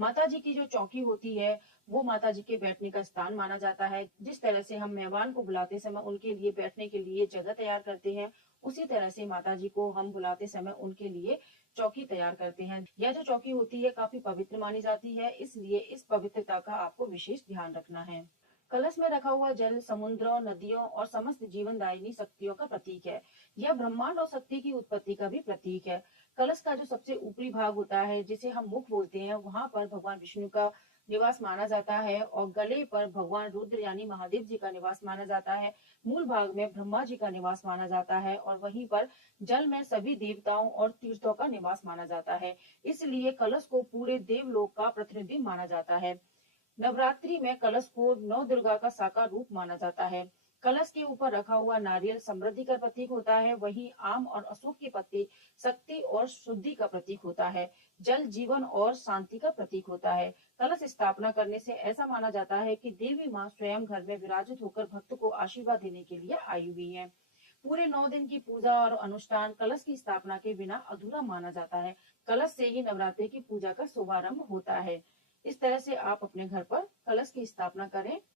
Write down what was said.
माता जी की जो चौकी होती है, वो माता जी के बैठने का स्थान माना जाता है। जिस तरह से हम मेहमान को बुलाते समय उनके लिए बैठने के लिए जगह तैयार करते हैं, उसी तरह से माता जी को हम बुलाते समय उनके लिए चौकी तैयार करते हैं। यह जो चौकी होती है काफ़ी पवित्र मानी जाती है, इसलिए इस पवित्रता का आपको विशेष ध्यान रखना है। कलश में रखा हुआ जल समुद्रों, नदियों और समस्त जीवनदायिनी शक्तियों का प्रतीक है। यह ब्रह्मांड और शक्ति की उत्पत्ति का भी प्रतीक है। कलश का जो सबसे ऊपरी भाग होता है, जिसे हम मुख बोलते हैं, वहां पर भगवान विष्णु का निवास माना जाता है और गले पर भगवान रुद्र यानी महादेव जी का निवास माना जाता है। मूल भाग में ब्रह्मा जी का निवास माना जाता है और वहीं पर जल में सभी देवताओं और तीर्थों का निवास माना जाता है। इसलिए कलश को पूरे देवलोक का प्रतिनिधि माना जाता है। नवरात्रि में कलश को नौ दुर्गा का साकार रूप माना जाता है। कलश के ऊपर रखा हुआ नारियल समृद्धि का प्रतीक होता है, वहीं आम और अशोक के पत्ते शक्ति और शुद्धि का प्रतीक होता है। जल जीवन और शांति का प्रतीक होता है। कलश स्थापना करने से ऐसा माना जाता है कि देवी माँ स्वयं घर में विराजित होकर भक्त को आशीर्वाद देने के लिए आई हुई है। पूरे 9 दिन की पूजा और अनुष्ठान कलश की स्थापना के बिना अधूरा माना जाता है। कलश से ही नवरात्रि की पूजा का शुभारंभ होता है। इस तरह से आप अपने घर पर कलश की स्थापना करें